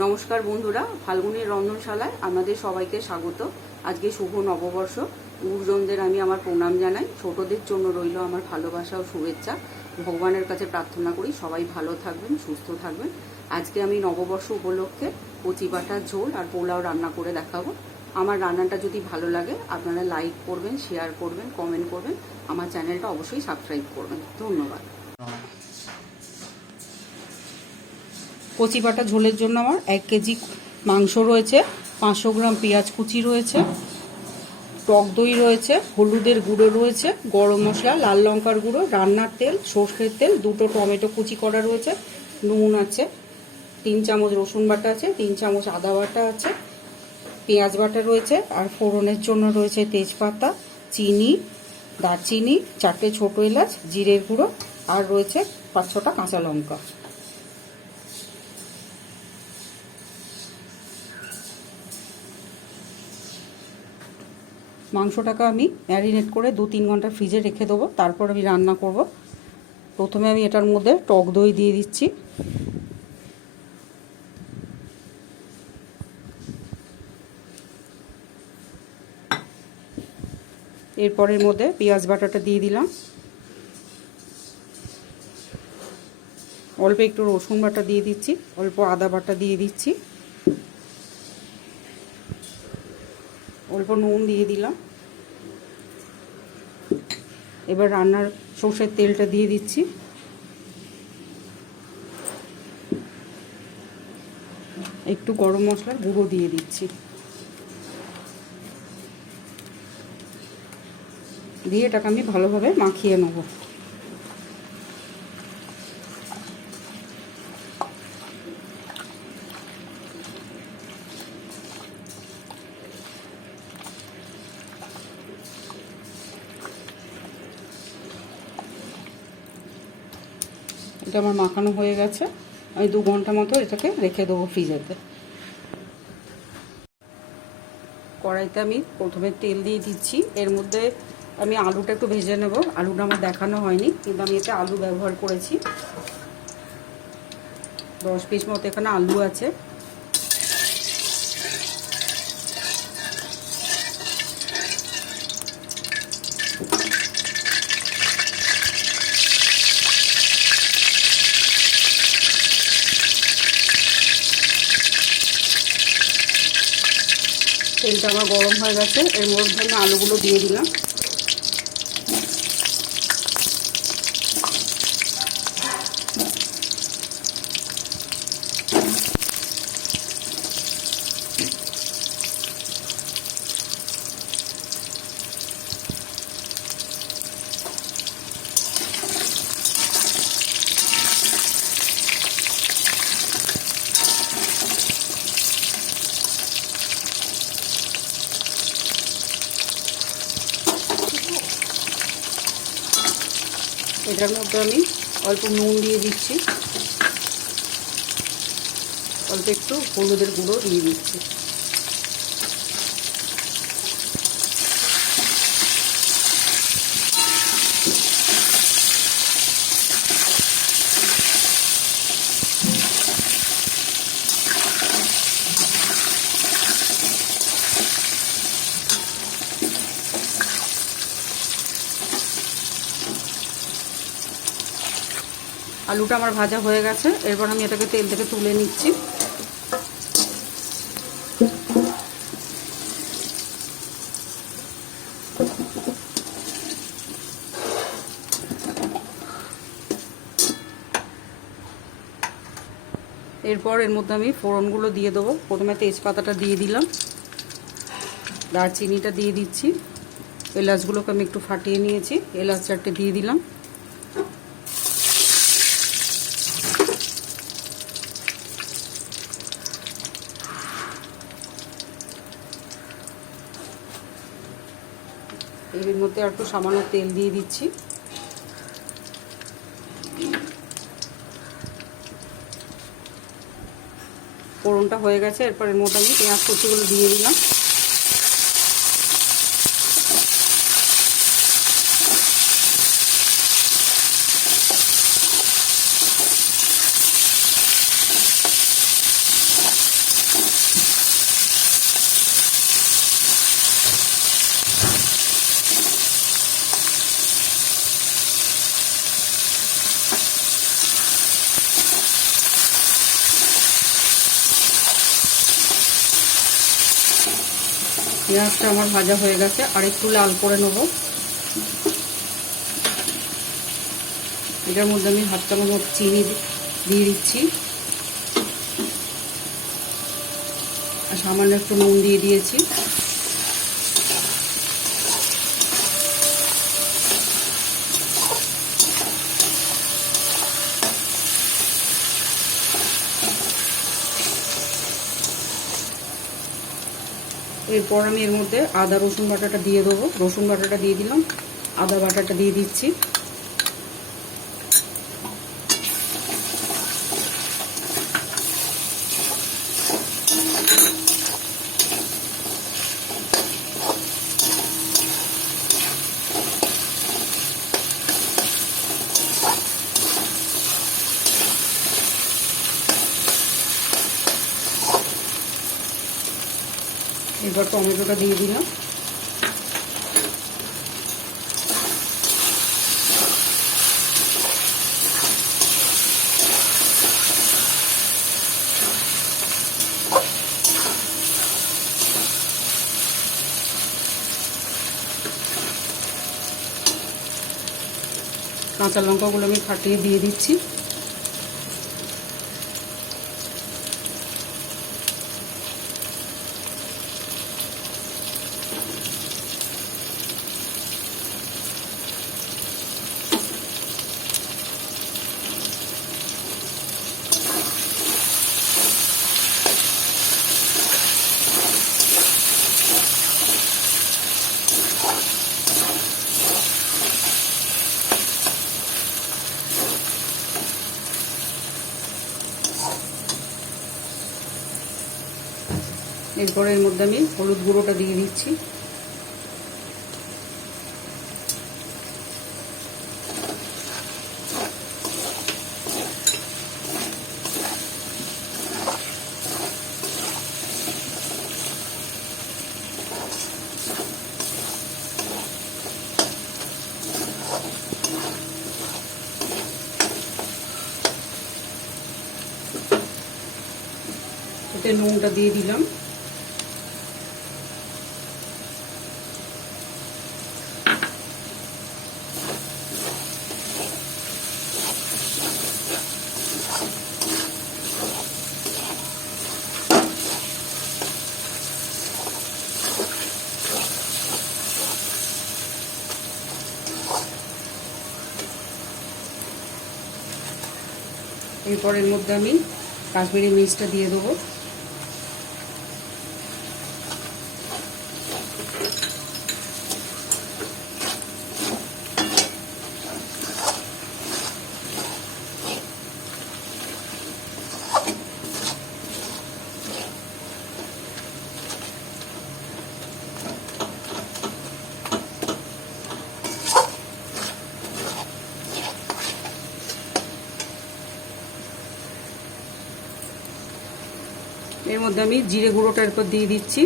নমস্কার বন্ধুরা, ফাল্গুনের রন্ধনশালায় আপনাদের সবাইকে স্বাগত। আজকে শুভ নববর্ষ। গুরুজনদের আমি আমার প্রণাম জানাই। ছোটদের জন্য রইল আমার ভালোবাসা ও শুভেচ্ছা। ভগবানের কাছে প্রার্থনা করি সবাই ভালো থাকবেন, সুস্থ থাকবেন। আজকে আমি নববর্ষ উপলক্ষে কচি পাঁঠার ঝোল আর পোলাও রান্না করে দেখাবো। আমার রান্নাটা যদি ভালো লাগে আপনারা লাইক করবেন, শেয়ার করবেন, কমেন্ট করবেন। আমার চ্যানেলটা অবশ্যই সাবস্ক্রাইব করবেন। ধন্যবাদ। কচি পাঁঠা ঝোলের জন্য আমার 1 কেজি মাংস রয়েছে, 500 গ্রাম পেঁয়াজ কুচি রয়েছে, টক দই রয়েছে, হলুদের গুঁড়ো রয়েছে, গরম মশলা, লাল লঙ্কার গুঁড়ো, রান্নার তেল, সর্ষের তেল, 2টো টমেটো কুচি করা রয়েছে, নুন আছে, 3 চামচ রসুন বাটা আছে, 3 চামচ আদা বাটা আছে, পেঁয়াজ বাটা রয়েছে, আর ফোড়নের জন্য রয়েছে তেজপাতা, চিনি, দারচিনি, 4টে ছোটো এলাচ, জিরের গুঁড়ো, আর রয়েছে 5-6টা কাঁচা লঙ্কা। মাংসটাকে আমি ম্যারিনেট করে 2-3 ঘন্টা ফ্রিজে রেখে দেবো, তারপর আমি রান্না করব। প্রথমে আমি এটার মধ্যে টক দই দিয়ে দিচ্ছি, এরপরের মধ্যে পেঁয়াজ বাটাটা দিয়ে দিলাম, অল্প একটু রসুন বাটা দিয়ে দিচ্ছি, অল্প আদা বাটা দিয়ে দিচ্ছি, অল্প নুন দিয়ে দিলাম। এবার রান্নার সর্ষের তেলটা দিয়ে দিচ্ছি, একটু গরম মশলার গুঁড়ো দিয়ে দিচ্ছি, দিয়ে এটাকে আমি ভালোভাবে মাখিয়ে নেব। এটা আমার মাখানো হয়ে গেছে, আমি 2 ঘন্টা মতো এটাকে রেখে দেবো ফ্রিজেতে। কড়াইতে আমি প্রথমে তেল দিয়ে দিচ্ছি, এর মধ্যে আমি আলুটা একটু ভেজে নেব। আলুটা আমার দেখানো হয়নি, কিন্তু আমি এতে আলু ব্যবহার করেছি। 10 পিস মতো এখানে আলু আছে। তেলটা আমার গরম হয়ে গেছে, এর মধ্যে আমি আলুগুলো দিয়ে দিলাম। এটার মধ্যে আমি অল্প নুন দিয়ে দিচ্ছি, অল্প একটু হলুদের গুঁড়ো দিয়ে দিচ্ছি। আলুটা আমার ভাজা হয়ে গেছে, এরপর আমি এটাকে তেল থেকে তুলে নিচ্ছি। এরপর এর মধ্যে আমি ফোড়নগুলো দিয়ে দেবো। প্রথমে তেজপাতাটা দিয়ে দিলাম, দারচিনিটা দিয়ে দিচ্ছি, এলাচগুলোকে আমি একটু ফাটিয়ে নিয়েছি, এলাচ 4টে দিয়ে দিলাম। এর মধ্যে আর একটু সামান্য তেল দিয়ে দিচ্ছি, ফোড়নটা হয়ে গেছে। এরপর এর মধ্যে আমি পেঁয়াজ কুচিগুলো দিয়ে দিলাম, পেঁয়াজটা আমার ভাজা হয়ে গেছে, আর একটু লাল করে নেব। এটার মধ্যে আমি 1/2 চামচ মতো চিনি দিয়ে দিচ্ছি, আর সামান্য একটু নুন দিয়ে দিয়েছি। এরপর আমি এর মধ্যে আদা রসুন বাটাটা দিয়ে দেবো। রসুন বাটাটা দিয়ে দিলাম, আদা বাটাটা দিয়ে দিচ্ছি। এবার টমেটোটা দিয়ে দিলাম। কাঁচা লঙ্কাগুলো আমি ফাটিয়ে দিয়ে দিচ্ছি। এরপরে এর মধ্যে আমি হলুদ গুঁড়োটা দিয়ে দিচ্ছি। এতে নুনটা দিয়ে দিলাম। এরপর এর মধ্যে আমি কাশ্মীরি মির্চটা দিয়ে দেবো। এর মধ্যে আমি জিরে গুঁড়োটা এরপর দিয়ে দিচ্ছি।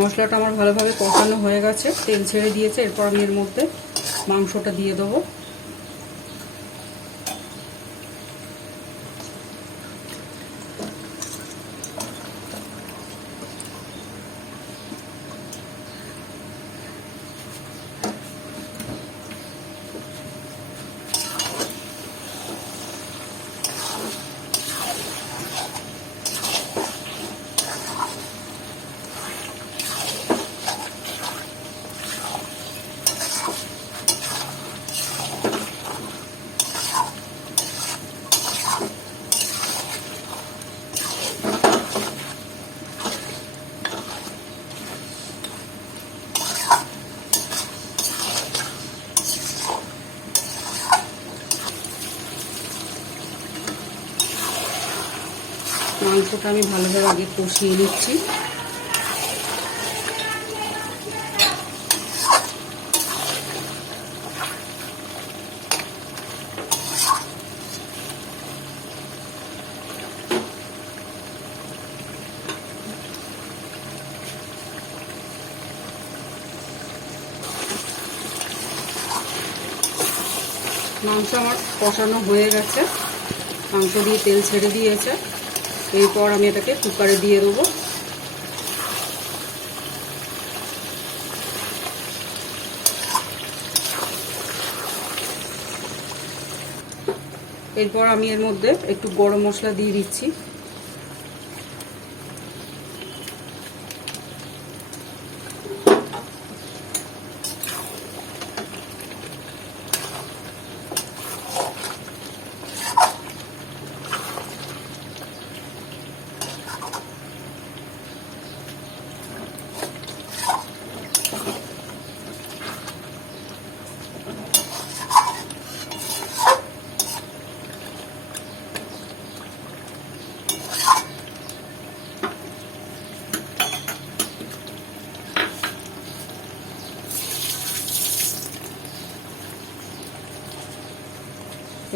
মশলাটা আমার ভালোভাবে কষানো হয়ে গেছে, তেল ছেড়ে দিয়েছে। এরপর আমি এর মধ্যে মাংসটা দিয়ে দেবো। মাংসটা আমি ভালোভাবে আগে কষিয়ে নিচ্ছি। মাংস আমার কষানো হয়ে গেছে, মাংস দিয়ে তেল ছেড়ে দিয়েছে। এরপর আমি এটাকে কুকারে দিয়ে দেবো। এরপর আমি এর মধ্যে একটু গরম মশলা দিয়ে দিচ্ছি।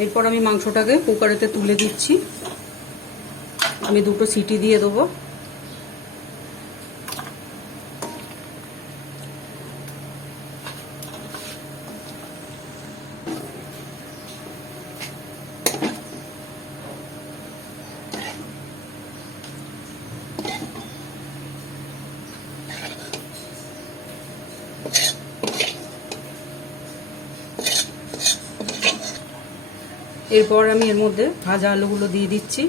এরপর আমি মাংসটাকে কুকারেতে তুলে দিচ্ছি। আমি 2টো সিটি দিয়ে দেবো। এরপর আমি এর মধ্যে ভাজা আলুগুলো দিয়ে দিচ্ছি।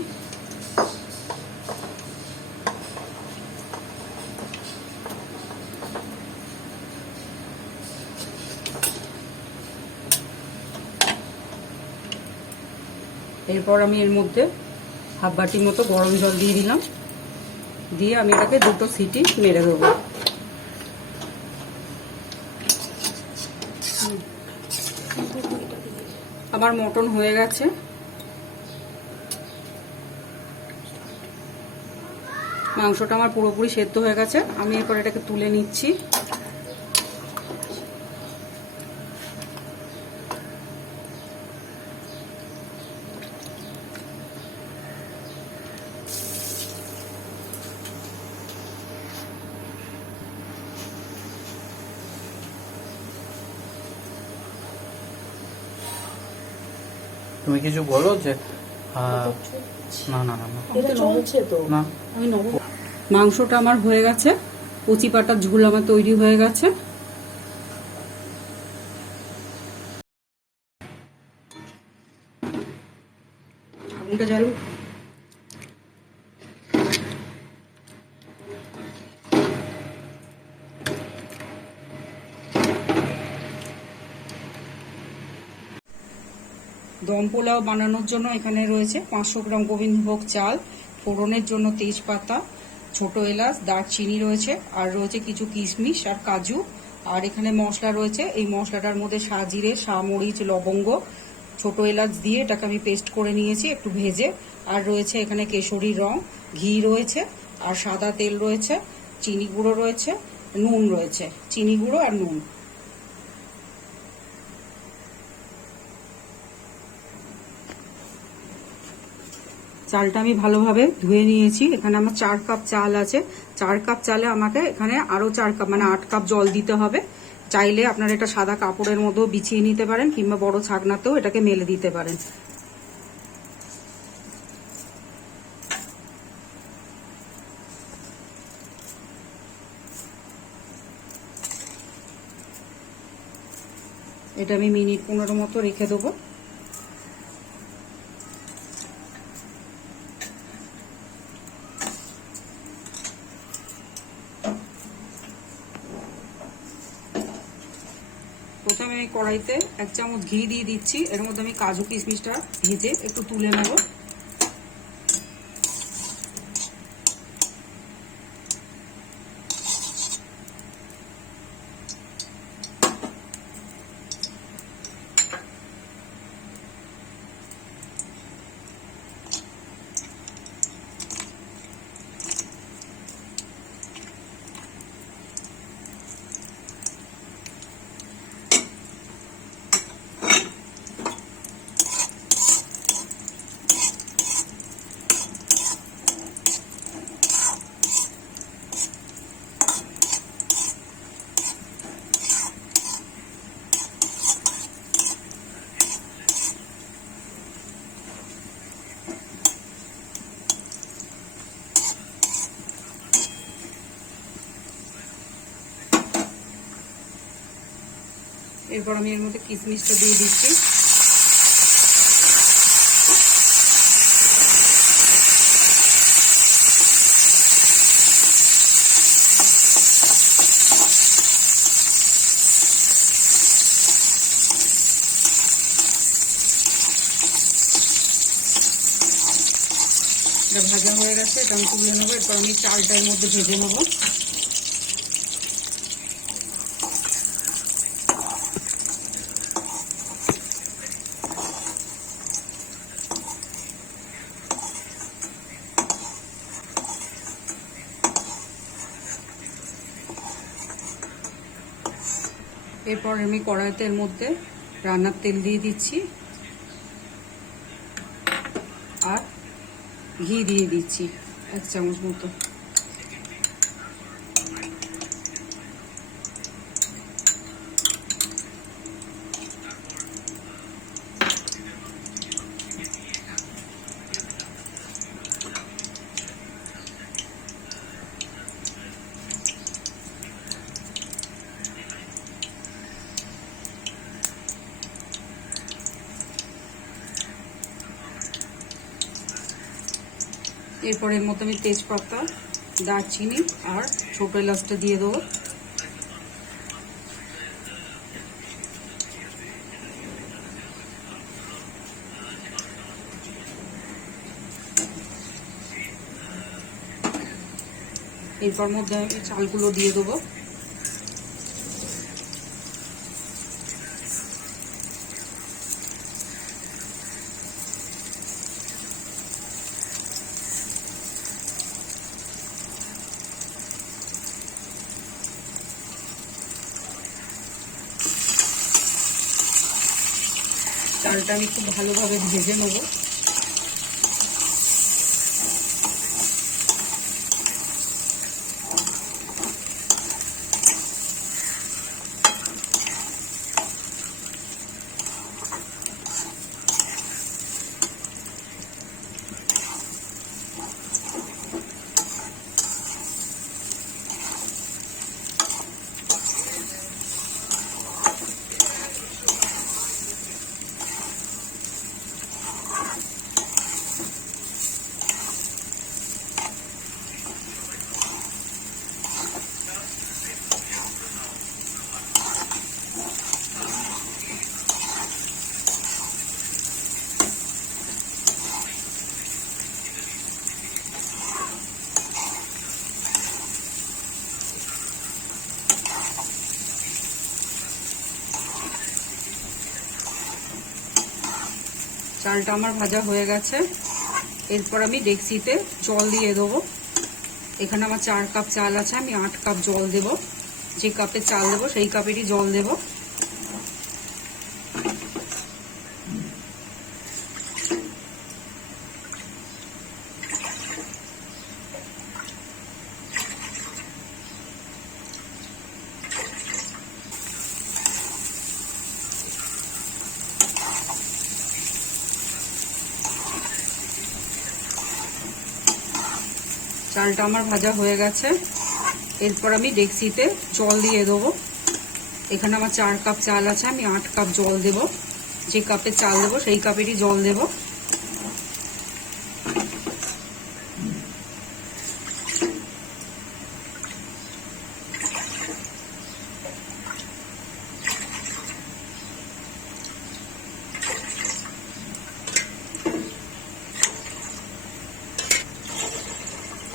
এরপর আমি এর মধ্যে হাফ বাটির মতো গরম জল দিয়ে দিলাম, দিয়ে আমি এটাকে 2টো সিটি মেরে দেবো। আমার মটন হয়ে গেছে। মাংসটা আমার পুরোপুরি সেদ্ধ হয়ে গেছে। আমি এরপর এটাকে তুলে নিচ্ছি। তুমি কিছু বলো যে না না না চলছে তো না, আমি নেবো। মাংসটা আমার হয়ে গেছে, কচি পাটার ঝোল আমার তৈরি হয়ে গেছে। আগুনটা জ্বালু। দম পোলাও বানানোর জন্য এখানে রয়েছে 500 গ্রাম গোবিন্দভোগ চাল, ফোড়নের জন্য তেজপাতা, ছোট এলাচ, দারচিনি রয়েছে, আর রয়েছে কিছু কিশমিশ আর কাজু। আর এখানে মশলা রয়েছে। এই মশলাটার মধ্যে সাজিরে, সামরিচ, লবঙ্গ, ছোট এলাচ দিয়ে এটাকে আমি পেস্ট করে নিয়েছি একটু ভেজে। আর রয়েছে এখানে কেশরী রং, ঘি রয়েছে, আর সাদা তেল রয়েছে, চিনি গুঁড়ো রয়েছে, নুন রয়েছে, চিনি গুঁড়ো আর নুন। চালটা আমি ভালোভাবে ধুয়ে নিয়েছি। এখানে আমার 4 কাপ চাল আছে। 4 কাপ চালে আমাকে এখানে আরো 4 কাপ মানে 8 কাপ জল দিতে হবে। চাইলে আপনারা এটা সাদা কাপড়ের মধ্যেও বিছিয়ে নিতে পারেন, কিংবা বড় ছাকনাতেও এটাকে মেলে দিতে পারেন। এটা আমি মিনিট 15 মতো রেখে দেবো। প্রথমে আমি কড়াইতে 1 চামচ ঘি দিয়ে দিচ্ছি। এর মধ্যে আমি কাজু কিশমিশটা ভেজে একটু তুলে নেব। এরপর আমি এর মধ্যে কিশমিশটা দিয়ে দিচ্ছি। এটা ভাজা হয়ে গেছে, এটা আমি তুলে নেবো। এরপর আমি চালটার মধ্যে ভেজে নেবো। এরপর আমি কড়াইতে এর মধ্যে রান্নার তেল দিয়ে দিচ্ছি আর ঘি দিয়ে দিচ্ছি 1 চামচ মতো। এরপর এর মধ্যে আমি তেজপাতা, দারচিনি আর ছোট এলাচটা দিয়ে দেবো। এরপর মধ্যে আমি চালগুলো দিয়ে দেবো। চালটা আমি খুব ভালোভাবে ভেজে নেবো। চালটা আমার ভাজা হয়ে গেছে। এরপর আমি ডেক্সিতে জল দিয়ে দেবো। এখানে আমার 4 কাপ চাল আছে, আমি 8 কাপ জল দেব। যে কাপে চাল দেবো সেই কাপেরই জল দেব। চালটা আমার ভাজা হয়ে গেছে। এরপর আমি ডেক্সিতে জল দিয়ে দেবো। এখানে আমার 4 কাপ চাল আছে, আমি 8 কাপ জল দেব। যে কাপে চাল দেবো সেই কাপেরই জল দেব।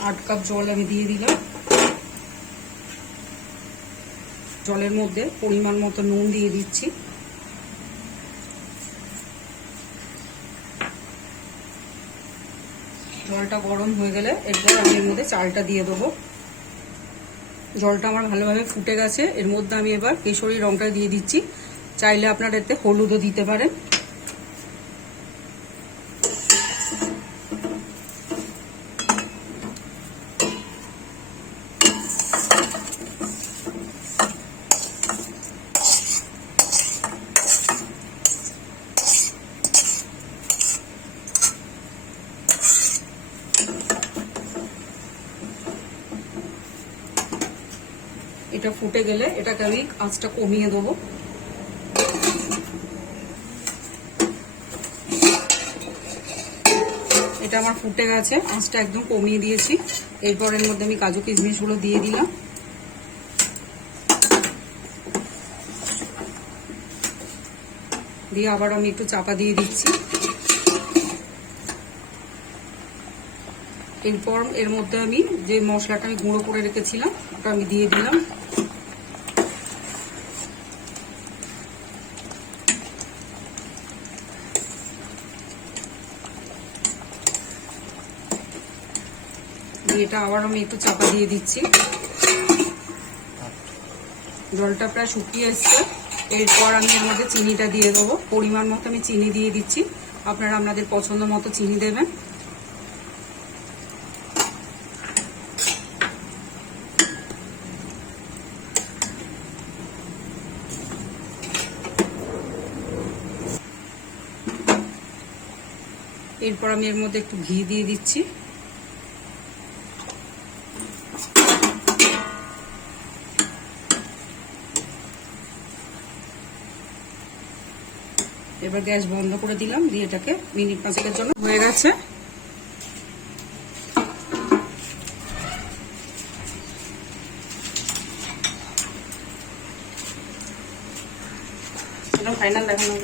8 কাপ জল আমি দিয়ে দিলাম। জলের মধ্যে পরিমাণ মতো নুন দিয়ে দিচ্ছি। জলটা গরম হয়ে গেলে এরপর আমি এর মধ্যে চালটা দিয়ে দেবো। জলটা আমার ভালোভাবে ফুটে গেছে। এর মধ্যে আমি এবার কেশরী রংটা দিয়ে দিচ্ছি। চাইলে আপনারা এতে হলুদও দিতে পারেন। এটা ফুটে গেলে এটাকে আমি আঁচটা কমিয়ে দেবো। এটা আমার ফুটে গেছে, আঁচটা একদম কমিয়ে দিয়েছি। এরপর এর মধ্যে আমি কাজু কিশমিশগুলো দিয়ে দিলাম। দিয়ে আবার আমি একটু চাপা দিয়ে দিচ্ছি। এরপর এর মধ্যে আমি যে মশলাটা আমি গুঁড়ো করে রেখেছিলাম ওটা আমি দিয়ে দিলাম। এটা আবার আমি একটু চাপা দিয়ে দিচ্ছি। জলটা প্রায় শুকিয়ে এসছে। এরপর আমি এর মধ্যে চিনিটা দিয়ে দেবো। পরিমাণ মতো আমি চিনি দিয়ে দিচ্ছি, আপনারা আপনাদের পছন্দ মতো চিনি দেবেন। এরপর আমি এর মধ্যে একটু ঘি দিয়ে দিচ্ছি। এবার গ্যাস বন্ধ করে দিলাম, দিয়ে এটাকে মিনিট 5-এর জন্য হয়ে গেছে। ফাইনাল দেখানো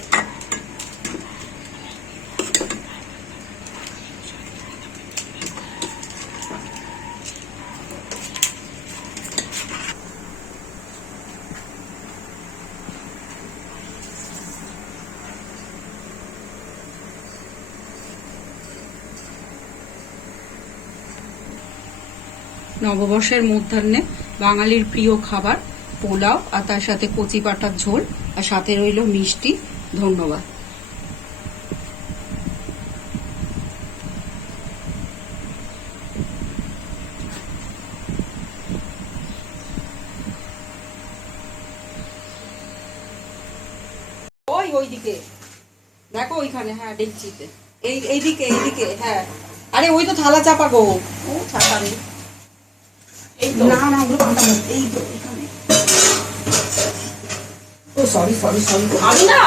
নববর্ষের মধ্যাহ্নে বাঙালির প্রিয় খাবার পোলাও, আর তার সাথে কচি পাঁঠার ঝোল, আর সাথে রইল মিষ্টি। ধন্যবাদ। ওইদিকে দেখো, ওইখানে, হ্যাঁ ডেকচিতে, এইদিকে হ্যাঁ। আরে ওই তো থালা চাপা গো, ও ছাতা রে। না না, ওগুলো এই তো এখানে। ও সরি, আমি না